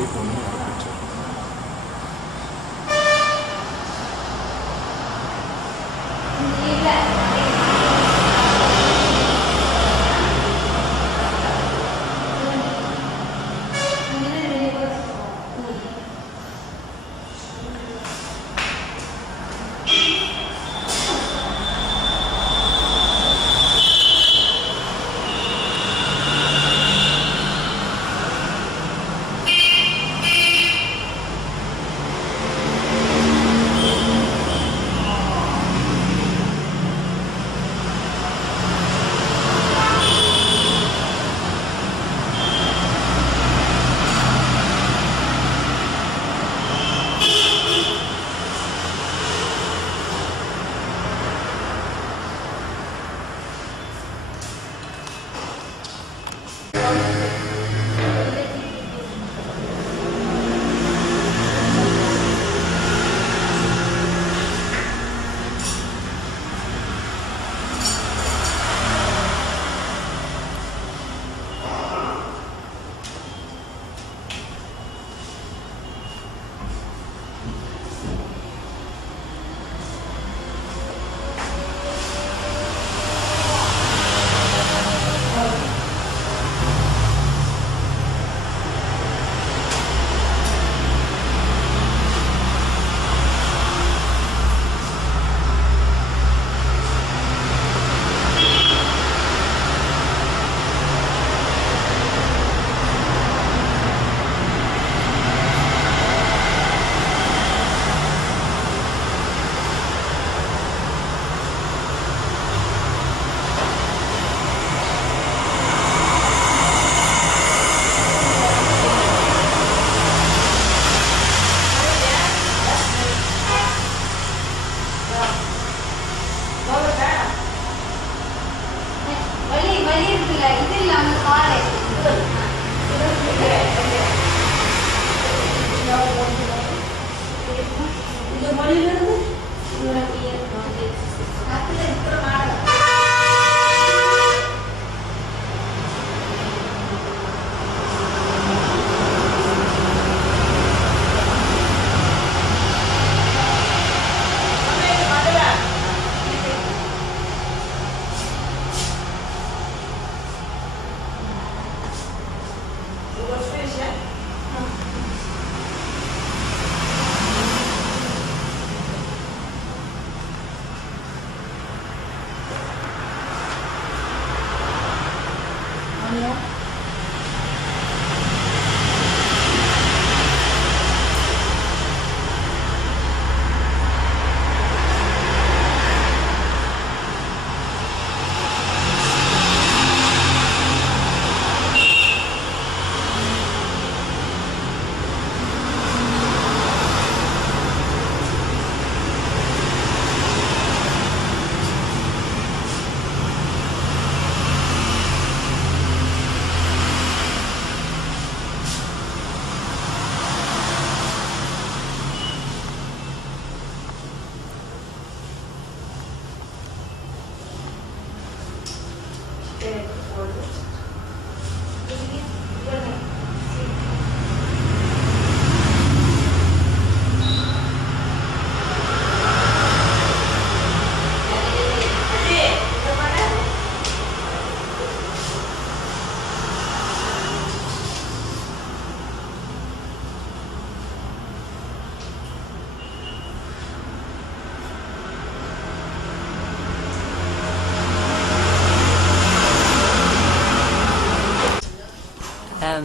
take one more picture.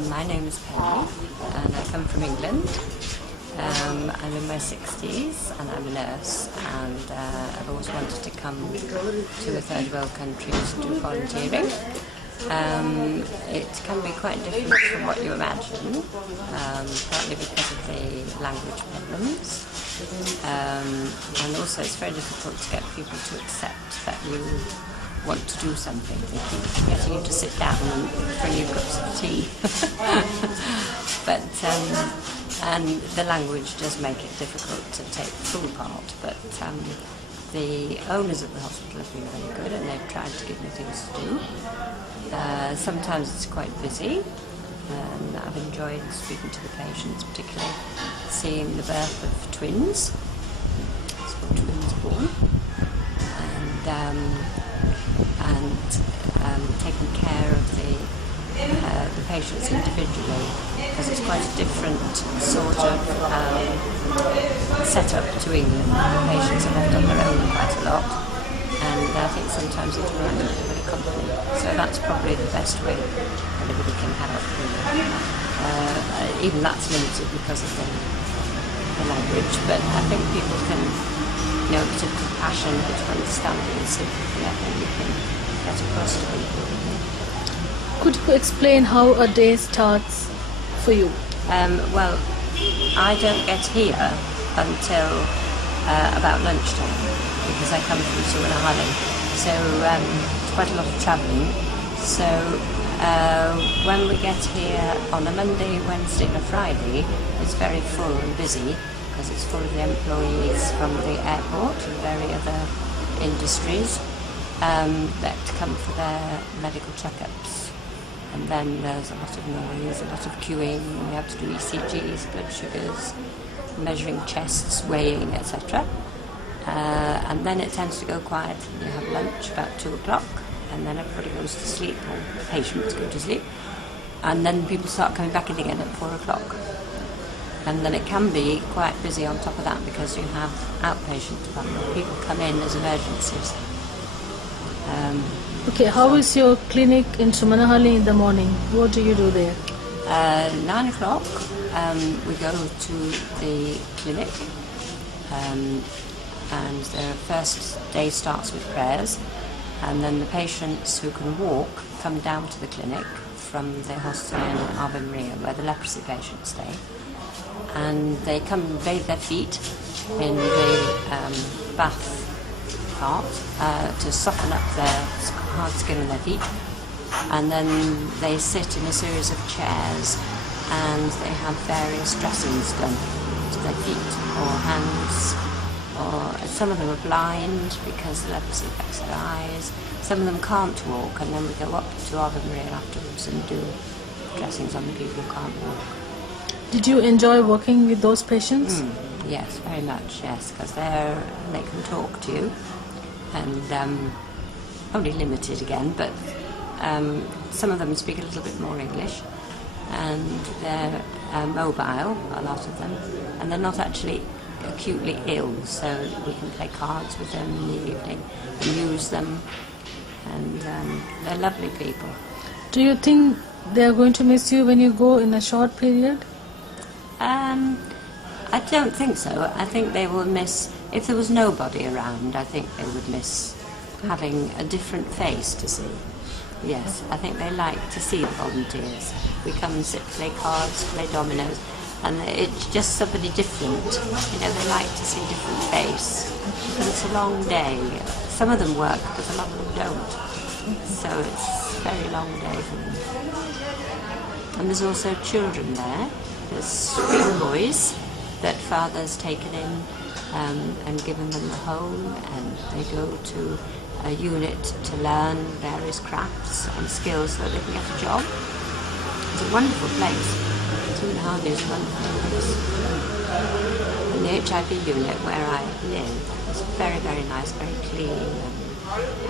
My name is Penny and I come from England. I'm in my 60s and I'm a nurse, and I've always wanted to come to a third world country to do volunteering. It can be quite different from what you imagine, partly because of the language problems, and also it's very difficult to get people to accept that you want to do something. They keep getting you to sit down and bring you cups of tea. But and the language does make it difficult to take full part, but the owners of the hospital have been very good and they've tried to give me things to do. Sometimes it's quite busy, and I've enjoyed speaking to the patients, particularly seeing the birth of twins. It's called Twins Born, and taking care of the patients individually, because it's quite a different sort of setup to England. The patients are left on their own quite a lot, and I think sometimes it's right to have a company. So that's probably the best way anybody can help. Even that's limited because of the language, but I think people can, a bit of compassion, a bit of understanding and sympathy, I think you can get across to people. Could you explain how a day starts for you? Well, I don't get here until about lunchtime, because I come from Suwanahali, so it's quite a lot of travelling. So when we get here on a Monday, Wednesday and a Friday, it's very full and busy, because it's full of the employees from the airport and various other industries that come for their medical checkups. And then there's a lot of noise, a lot of queuing. We have to do ECGs, blood sugars, measuring chests, weighing, etc. And then it tends to go quiet. You have lunch about 2 o'clock, and then everybody goes to sleep, or patients go to sleep. And then people start coming back in again at 4 o'clock. And then it can be quite busy on top of that, because you have outpatient department. People come in as emergencies. Okay, how is your clinic in Suwanahali in the morning? What do you do there? 9 o'clock, we go to the clinic, and the first day starts with prayers, and then the patients who can walk come down to the clinic from the hostel in Ave Maria, where the leprosy patients stay, and they come and bathe their feet in the bath part to soften up their hard skin on their feet, and then they sit in a series of chairs and they have various dressings done to their feet or hands, or some of them are blind because the leprosy affects their eyes. Some of them can't walk, and then we go up to Ave Maria afterwards and do dressings on the people who can't walk. Did you enjoy working with those patients? Yes, very much, yes, because they can talk to you, and only limited again, but some of them speak a little bit more English, and they're mobile, a lot of them, and they're not actually acutely ill, so we can play cards with them in the evening and use them, and they're lovely people. Do you think they're going to miss you when you go in a short period? I don't think so. I think they will miss, if there was nobody around, I think they would miss having a different face to see. Yes, I think they like to see the volunteers. We come and sit, play cards, play dominoes, and it's just somebody different. They like to see a different face, because it's a long day. Some of them work, but a lot of them don't. So it's a very long day for them. And there's also children there. There's street boys that father's taken in and given them a home, and they go to a unit to learn various crafts and skills so that they can get a job. It's a wonderful place. Suwanahali is a wonderful place. And the HIV unit where I live is very, very nice, very clean,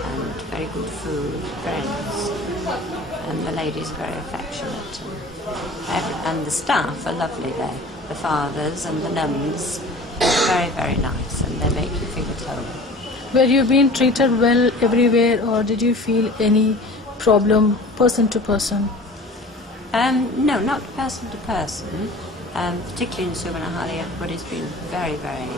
and very good food, very nice. And the ladies are very affectionate, and the staff are lovely there. The fathers and the nuns are very, very nice, and they make you feel at home. Were you being treated well everywhere, or did you feel any problem person to person? No, not person to person. Particularly in Suwanahali, everybody's been very, very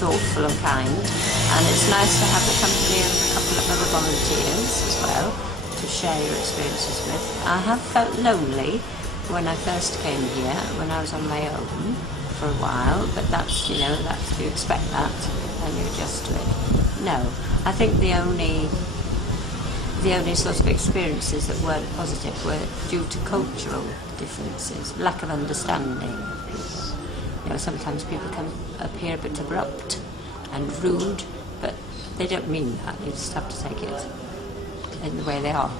thoughtful and kind, and it's nice to have the company of a couple of other volunteers as well to share your experiences with. I have felt lonely when I first came here, when I was on my own for a while, but that's, you expect that and you adjust to it. No, I think the only sort of experiences that weren't positive were due to cultural differences, lack of understanding. Sometimes people can appear a bit abrupt and rude, but they don't mean that. You just have to take it in the way they are.